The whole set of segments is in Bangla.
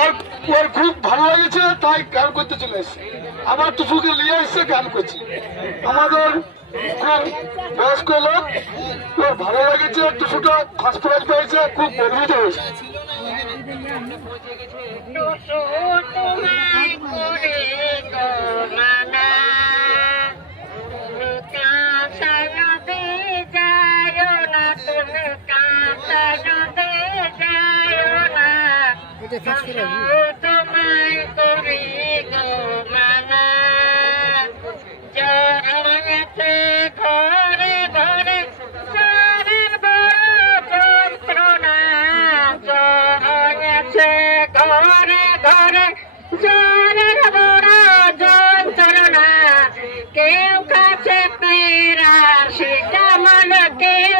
তার ওর খুব ভালো লেগেছে, তাই গান করতে চলে এসছে। আমার টুসুকে নিয়ে এসছে গান করছে। আমাদের খুব বয়স্ক লোক, ওর ভালো লেগেছে, টুসুটা ফার্স্ট প্রাইজ পেয়েছে, খুব গর্বিত হয়েছে। তোমায় করে ঘরে ঘরে জ্বরের বড় জ্বরের যন্ত্রণা কেউ কাছে পেরা সীতামল কেউ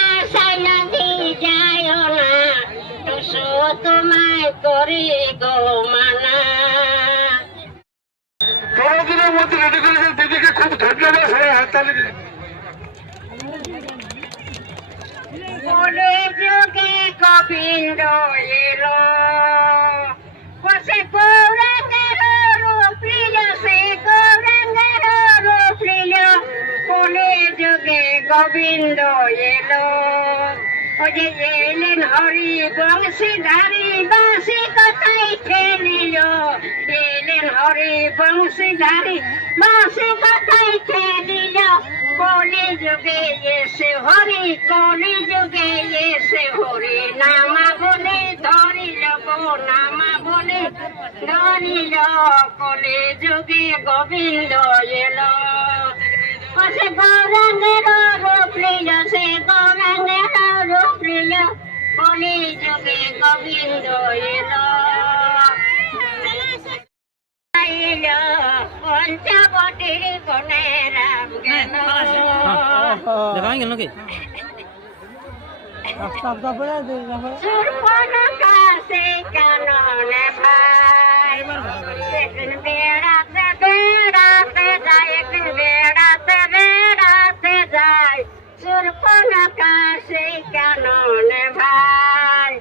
তোমায় করি গো মানা। পনেরো দিনের মধ্যে রেডি করেছেন দিদিকে খুব ধন্যবাদ সবাই হাততালি বলে যুগে গোবিন্দ এলো। বসে গৌরাঙ্গের রূপ্রিয় সে গৌরাঙ্গের রূপ্রিয় বলে যুগে গোবিন্দ এলো। ও এলেন হরি বংশীধারী বাঁশি কথাই ঠেলিল এলেন হরি বংশীধারী বাঁশি কথাই ঠেলিল কলি যুগে এসে হরি কলি যুগে এসে হরি। নামা বলে ধরিল গো, নামা বলে ধরিল। কলি যুগে গোবিন্দ এলো। সে গৌরাঙ্গের রূপ নিল সে গৌরাঙ্গের রূপ নিল কলি যুগে গোবিন্দ এলো। পঞ্চবটির বনে রাম গেল। গেল কাননে ভাই একদিন সুরপনখা সেই কাননে ভাই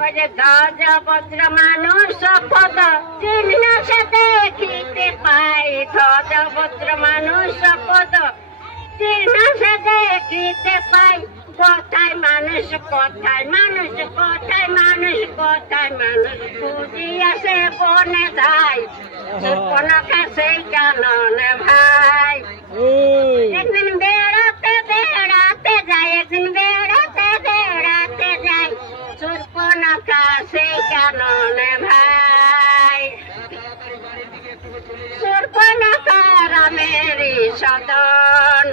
ওই যে গজ বজ্র মানুষ পদ চিহ্ন সে দেখিতে পাই গজ বজ্র মানুষ পদ চিহ্ন সে দেখিতে পাই কোথায় মানুষ কোথায় মানুষ কোথায় মানুষ কোথায় মানুষ বুঝিয়া সে বনে যায়। কোন কাছে কাননে ভাই কাননে ভাই কারামেরি সদন।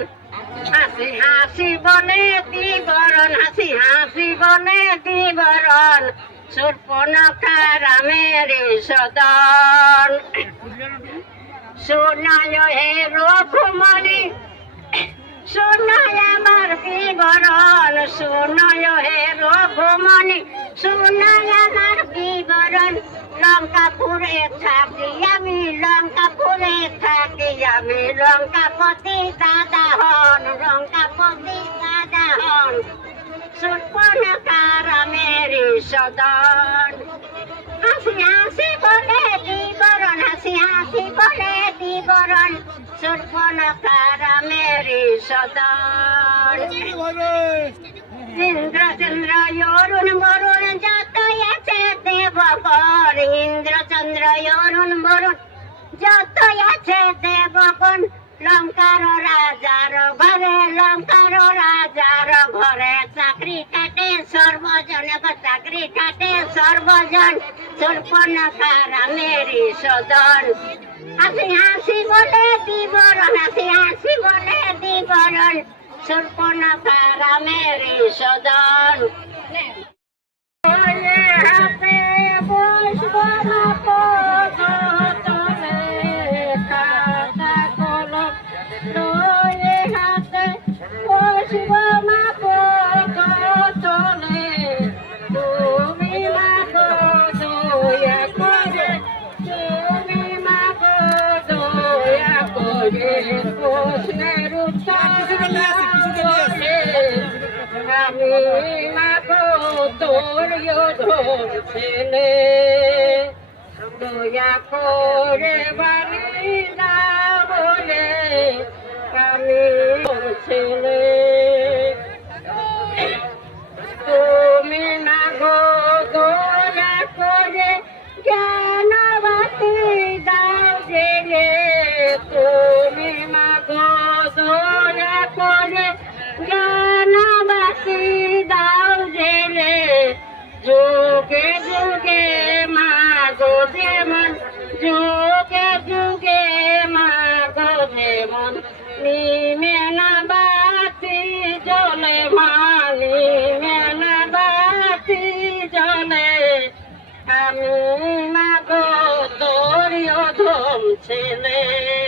হাসি হাসি বলে দিবরণ হাসি হাসি বলে দিবরণ সুরপনখা রামের সদন। শোনায় হে রঘুমণি শোনায় আমার বিবরণ শোনায় হে রঘুমণি, শোনায় আমার বিবরণ লঙ্কাপুরে থাকি আমি, লঙ্কাপুরে থাকি আমি। লঙ্কাপতি দাদা হন, লঙ্কাপতি দাদা হন। সুপনকার মেরি সদন। হাসি হাসি বলে বিবরণ হাসি হাসি বলে বিবরণ সুপনকার মেরি সদন ইন্দ্র চন্দ্র অরুণ বরুণ যত আছে দেবগণ। করুন যতই আছে দেবগণ। লঙ্কার রাজার ঘরে লঙ্কার রাজার ঘরে। চাকরি কাটে সর্বজন চাকরি কাটে সর্বজন। সুর্পণকার মেরি সদন। হাসি হাসি বলে দিবরণ হাসি হাসি বলে দিবরণ সুর্পণকার মেরি সদন। ওরে হাতে বসবো না মাগো তোর যোধর ছেলে। দয়া করে বাড়ি না বলে আমি ছেলে। Amen.